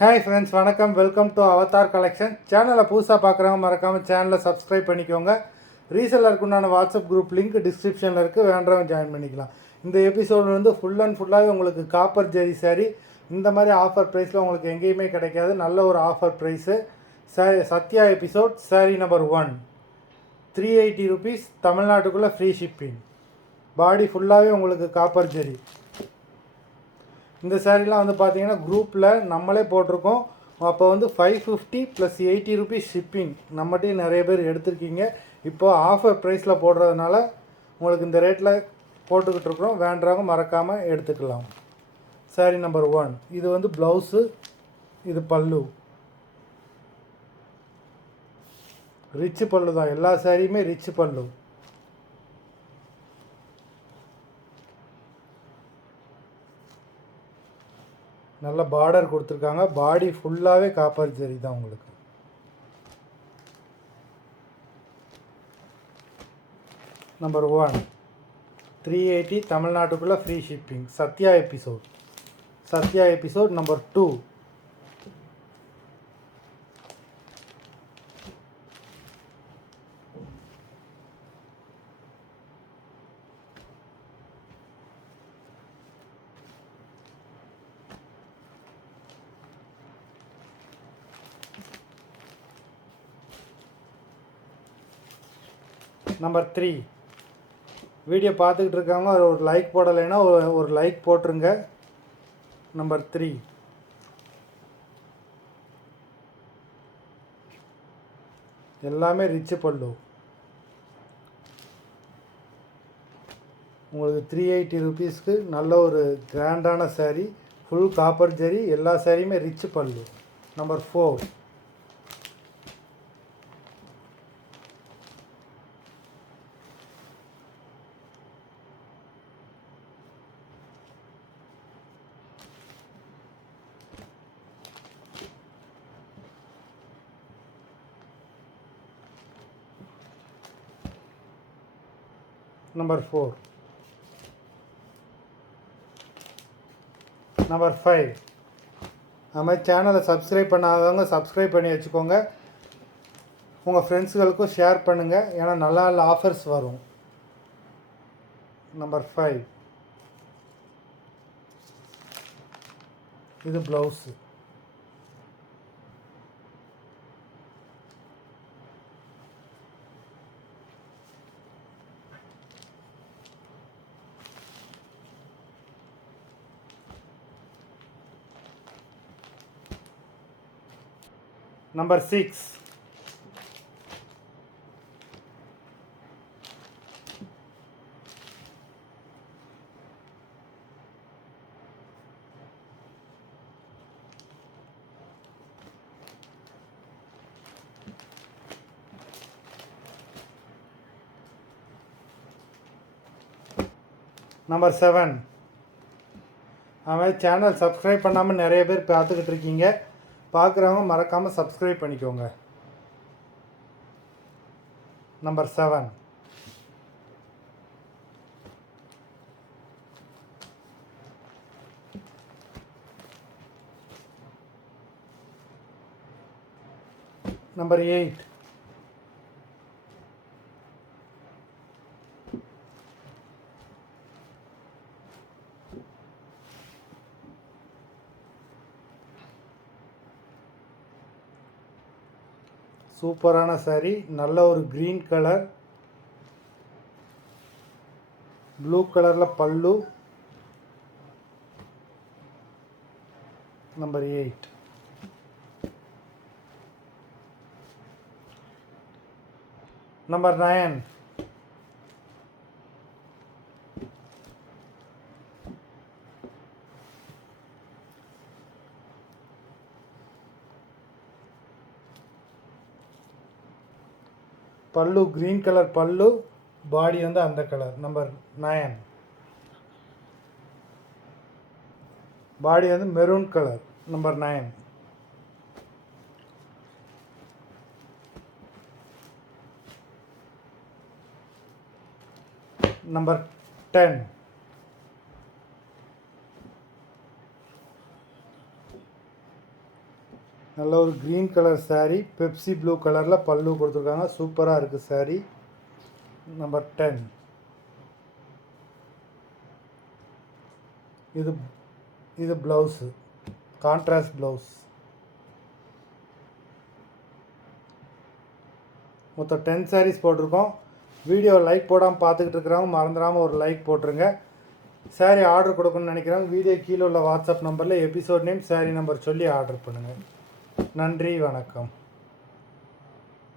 Hi friends, வணக்கம். Welcome to Avatar collection. சேனலை புதுசாக பார்க்குறவங்க மறக்காமல் சேனலை சப்ஸ்கிரைப் பண்ணிக்கோங்க. ரீசெல்லருக்கு உண்டான வாட்ஸ்அப் குரூப் லிங்க் டிஸ்கிரிப்ஷனில் இருக்குது, வேண்டவங்க ஜாயின் பண்ணிக்கலாம். இந்த எபிசோடு வந்து ஃபுல் அண்ட் ஃபுல்லாகவே உங்களுக்கு காப்பர் ஜெரி சாரீ. இந்த மாதிரி ஆஃபர் ப்ரைஸில் உங்களுக்கு எங்கேயுமே கிடைக்காது. நல்ல ஒரு offer price. Sathya episode sari number 1 380 rupees. தமிழ்நாட்டுக்குள்ளே ஃப்ரீ ஷிப்பிங். பாடி ஃபுல்லாகவே உங்களுக்கு காப்பர் ஜெரி. இந்த சாரீலாம் வந்து பார்த்தீங்கன்னா குரூப்பில் நம்மளே போட்டிருக்கோம். அப்போ வந்து 550 ப்ளஸ் 80 ருபீஸ் ஷிப்பிங். நம்மகிட்டையும் நிறைய பேர் எடுத்திருக்கீங்க. இப்போது ஆஃபர் ப்ரைஸில் போடுறதுனால உங்களுக்கு இந்த ரேட்டில் போட்டுக்கிட்டு இருக்கிறோம். வேண்டவங்க மறக்காமல் எடுத்துக்கலாம். சாரீ நம்பர் 1 இது வந்து ப்ளவுஸு, இது பல்லு. ரிச்சு பல்லு தான், எல்லா சாரியுமே ரிச்சு பல்லு. நல்ல பார்டர் கொடுத்துருக்காங்க. பாடி ஃபுல்லாகவே காப்பர் ஜெரி தான் உங்களுக்கு. நம்பர் 1 380 தமிழ்நாட்டுக்குள்ளே free shipping. Sathya episode number 2 நம்பர் 3. வீடியோ பார்த்துக்கிட்டு இருக்காங்க, ஒரு லைக் போடலைன்னா ஒரு லைக் போட்டுருங்க. நம்பர் 3 எல்லாமே ரிச்சு பல்லு. உங்களுக்கு 380 ருபீஸ்க்கு நல்ல ஒரு கிராண்டான சாரீ. ஃபுல் காப்பர் ஜெரி, எல்லா சாரியுமே ரிச்சு பல்லு. நம்பர் 4 நம்பர் 5 அது சேனலை சப்ஸ்கிரைப் பண்ணாதவங்க சப்ஸ்கிரைப் பண்ணி வச்சுக்கோங்க. உங்கள் ஃப்ரெண்ட்ஸுகளுக்கும் ஷேர் பண்ணுங்கள், ஏன்னா நல்ல நல்ல ஆஃபர்ஸ் வரும். நம்பர் 5 இது ப்ளவுஸு. நம்பர் 6 நம்பர் 7 அவன் சேனல் சப்ஸ்கிரைப் பண்ணாமல் நிறைய பேர் பார்த்துக்கிட்டு இருக்கீங்க. பார்க்குறவங்க மறக்காமல் சப்ஸ்கிரைப் பண்ணிக்கோங்க. நம்பர் 7 நம்பர் 8 சூப்பரான சாரீ. நல்ல ஒரு க்ரீன் கலர், ப்ளூ கலரில் பல்லு. நம்பர் 8 நம்பர் 9 பல்லு க்ரீன் கலர் பல்லு, பாடி வந்து அந்த கலர். நம்பர் 9 பாடி வந்து மெரூன் கலர். நம்பர் 9 நம்பர் 10 நல்ல ஒரு green colour saree, Pepsi blue கலரில் பல்லு கொடுத்துருக்காங்க. சூப்பராக இருக்குது saree. நம்பர் 10. இது ப்ளவுஸு, கான்ட்ராஸ்ட் ப்ளவுஸ். மொத்தம் 10 sarees போட்டிருக்கோம். வீடியோ லைக் போடாமல் பார்த்துக்கிட்டு இருக்கிறவங்க மறந்துடாமல் ஒரு லைக் போட்டுருங்க. saree ஆர்டர் கொடுக்கணும்னு நினைக்கிறவங்க வீடியோ கீழே உள்ள வாட்ஸ்அப் நம்பரில் எபிசோட் நேம், saree நம்பர் சொல்லி ஆர்டர் பண்ணுங்கள். நன்றி, வணக்கம்.